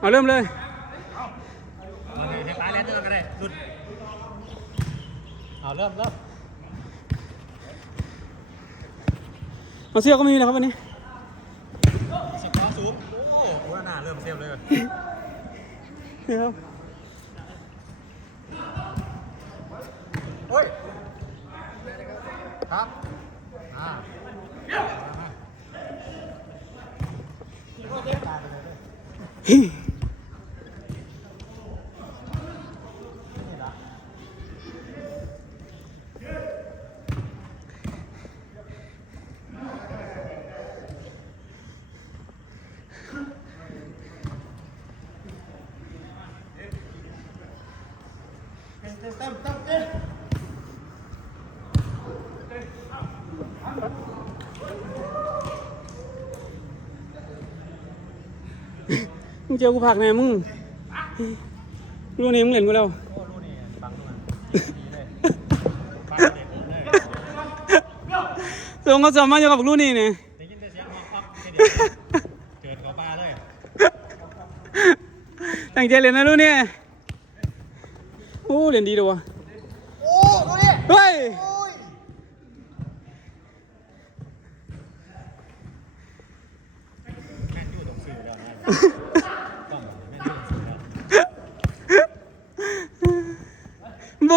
เอาเริ่มเลยเอาเลยให้ป้าเล่นเรื่องก็ได้หลุดเอาเริ่มเริ่มเอาเสื้อก็ไม่มีแล้วครับวันนี้สกอร์สูงโอ้โหหน้าเริ่มเซฟเลยนี่ครับโอ้ยครับ มึงเจอกูผักแน่มึงรู้นี่มึงเล่นกูแล้วโอ้ลูกนี่บังนู่นดีเลยบังเด็กเลยส่งเขาสอบมาอยู่กับลูกนี่เนี่ยได้ยินแต่เสียงฮอกฮอกแค่เดียวเกิดเขาบ้าเลยตั้งใจเล่นนะลูกนี่โอ้เล่นดีด้วยวะโอ้ดูดิเฮ้ย โอ้ยแม่นยูต้องซื้อแล้วนะต้องแม่นยูต้องซื้อแล้ว บ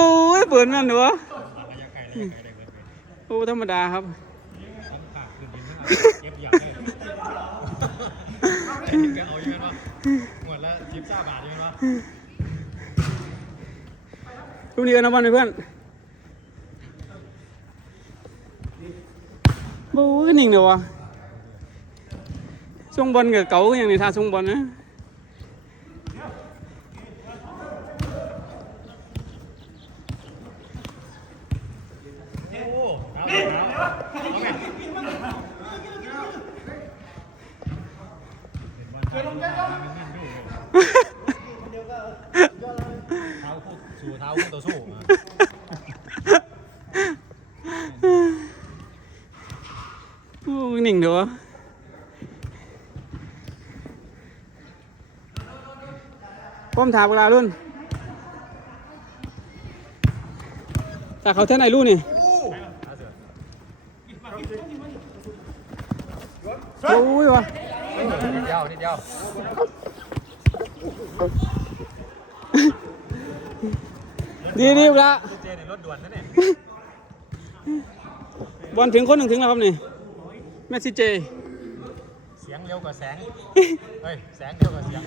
ู๊เปิดมันหรอระยะไกลระยะไกลได้เบิดเบิดโอ้ธรรมดาครับทั้งปากคืนนทั้งเก็บอยางได้เลยแกเอาอยู่กันวะหมดละสิบสามบาทอยู่กันวะลูกนี้นเอาบอลเพื่อนบู๊ยนิ่งเดี๋ยววะ ส่งบอลกับเก๋าอย่า มถามเวลารุ่นแต่เขาเท่าไหนรุ่นนี่โอ้ยวะดเดียวนิดเดียวดีดีลาเจในรถด่วนนั่นเองบอลถึงคนหนึ่งถึงแล้วครับนี่แมสซี่เจ เสียงเร็วกว่าแสง เฮ้ย แสงเร็วกว่าเสียง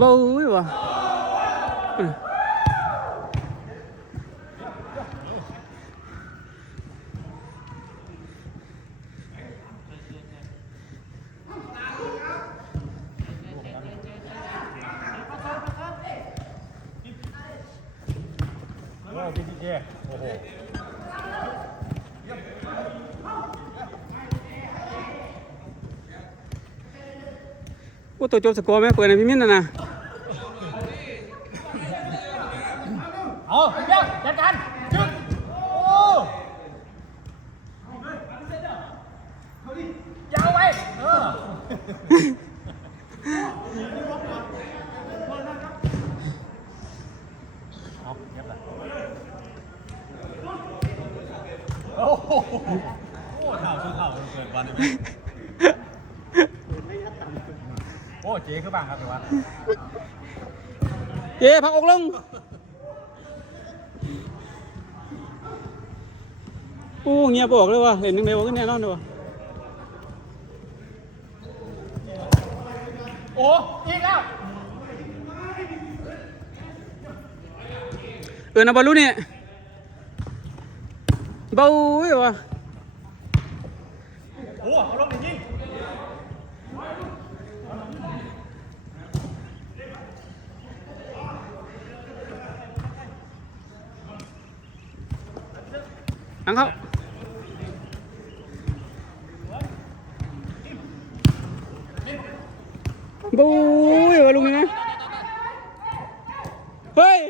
บู๊ยวะอืมโอ้พี่พี่เจโอ้โหโอ้ตัวจบสกอร์ไหมเปิดในพิมินนะนะ เอาเดี๋ยวจัดการจึ๊กโอ้ยาวไปเออเอาเย็บละโอ้โหโอ้เท่าชื่อเท่าเกิดวันนี้ไหมโอ้เจ๊คือบ้างครับเดี๋ยวะเย้พักอกลง โอ้เงียบบอกเลยว่ะเห็นหนึ่งเดียวก็แน่นอนเลยวะโอ้อีกแล้วเออนะบอลลูนี่เบาเว้ยวะโอ้เอาลงอย่างนี้หลังเขา บู๊ยวะลุงนะเฮ้ย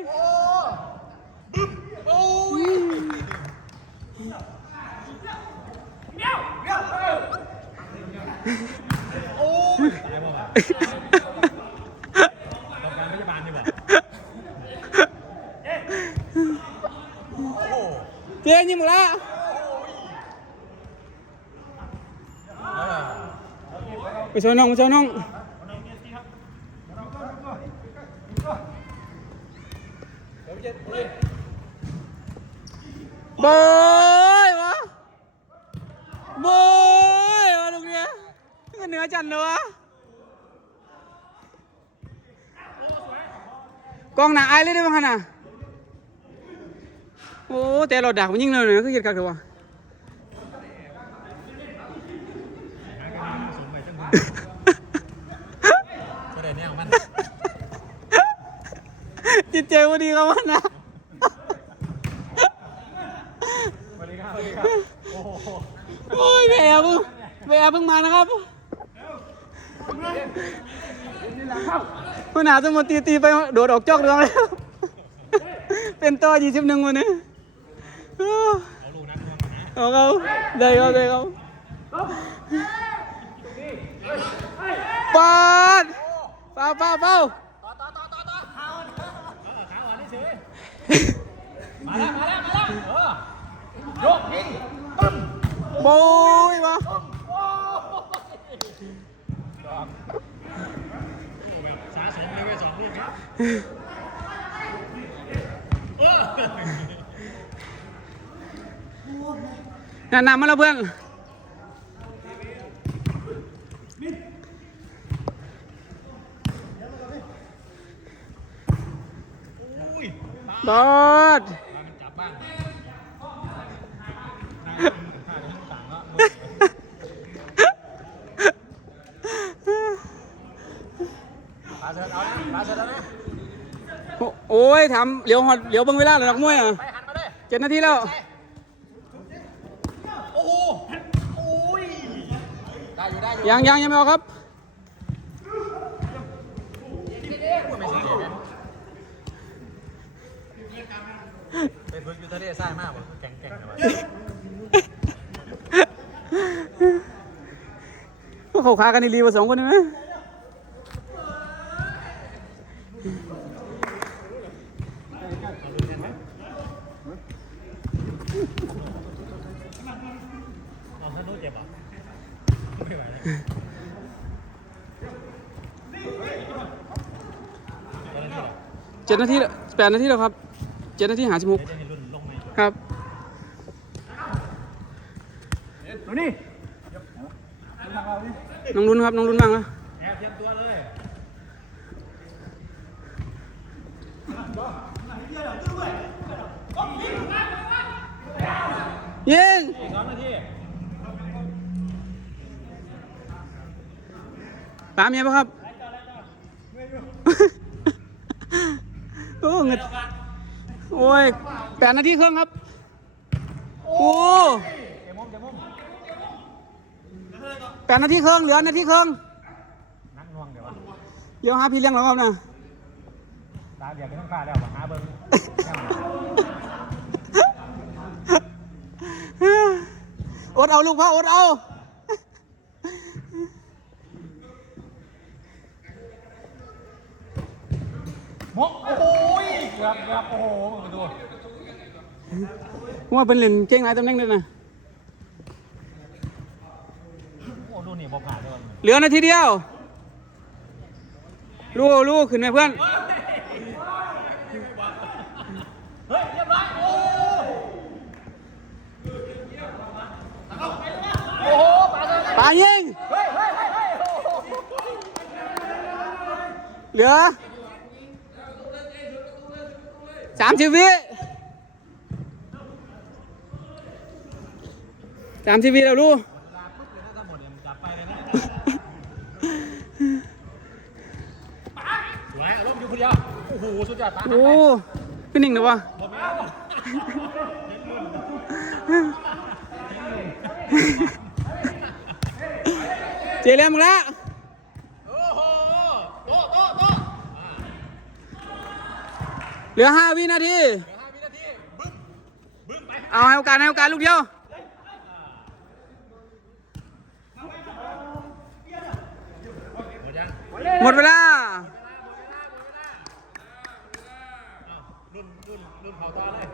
โอ้ยโอ้ยตายวะต้องการพยเจ๊ยิงหมดละไปช่วยน้องไปช่วยน้อง บอยวะบอยวะลูกเนี้ยนี่เหนือจันเลยวะกองหนาอายเลยได้บ้างนาดโอ้แต่เราดักมันยิ่งเลยเนี่ยคือเหตุการณ์เดี๋ยววะ สมไปจังคุณก็ได้แนวมัน จิตใจวันดีครับมันนะสวัสดีครับสวัสดีครับโอ้โหโอ้ยแม่เพิ่งแม่เพิ่งมานะครับคุณหาสมุดตีตีไปโดดออกจอกเรืองแล้ว เป็นต่อยี่สิบหนึ่งวันนี้เอาเขาได้เขาได้เขาปาดเป้าเป้าเป้า มาแล้วมาแล้วมาแล้วเออยกยิงตึ้มโบยวะแบบสาสมเลยเว้ยสองลูกครับเออน่ะนำมาแล้วเพื่อนอุ้ยบอด มามันจับบ้างข้าจะต่างก็ปาเสร็จเอานะปาเสร็จแล้วนะ โอ้โอ้ยทำเหลียวหอดเหลียวเบังเวลาเลยนักมวยอะไปหันมาเลยเจ็ดนาทีแล้ว โอ้โหโอ้ยได้อยู่ได้อยู่ยังยังยังไม่ออกครับ ไม่ใช่เด็กไปฝึกอยู่ทะเลทรายมากว่ะแก่งๆเลยวะพวกเขาขากันนี่รีมาสองคนนี่ไหม เอาท่านนู้นเจ็บเหรอไม่ไหวเลยตอนนี้เหรอเจ็ดนาทีแล้วแปดนาทีแล้วครับเจ็ดนาทีหาสิบหกเดี๋ยวจะให้รุ่นลงไหมครับนี่น้องรุนครับน้องรุนบ้างแล้วแอบเตรียมตัวเลยยิงอีกสองนาที ตามเมียปะครับโอ้เงินโอ้ยแปดนาทีครึ่งครับ โอ้เดี๋ยวมุมเดี๋ยวมุมแปดนาทีครึ่งเหลือนาทีครึ่งนักน่วงเดี๋ยววะเดี๋ยวหาพี่เลี้ยงแล้วครับนะตาเดี๋ยวไม่ต้องฆ่าแล้วมาหาเบิ้งแก้มหน่อยอดเอาลูกพ่ออดเอา มกโอ้โหเกือบเกือบโอ้โหมึงดูว่าเป็นเหรียญเก่งหลายตำแหน่งเลยนะโอ้ดูนี่บอผ่านเลยเหลือนาทีเดียว ลูกลูกขึ้นไหมเพื่อนเฮ้ยเรียบร้อยโอ้โอ้โหปาเลยปายิงเฮ้ยเฮ้ยเฮ้ยเฮ้ยโอ้โหเหลือ สามสิบวิสามสิบวิแล้วลูกเวลาปุ๊บเลยนะถ้าหมดเนี่ยจับไปเลยนะสวยอารมณ์อยู่คนเดียวโอ้โหสุดยอดปาโอ้ขึ้นหนึ่งเดี๋ยววะบอแม่นเจเลียมงละ โอ้โหโต๊ะโต๊ะโต๊ะอ่า เหลือห้าวินาทีเหลือห้าวินาทีบึ้มบึ้มไปเอาให้โอกาสให้โอกาสลูกเดียว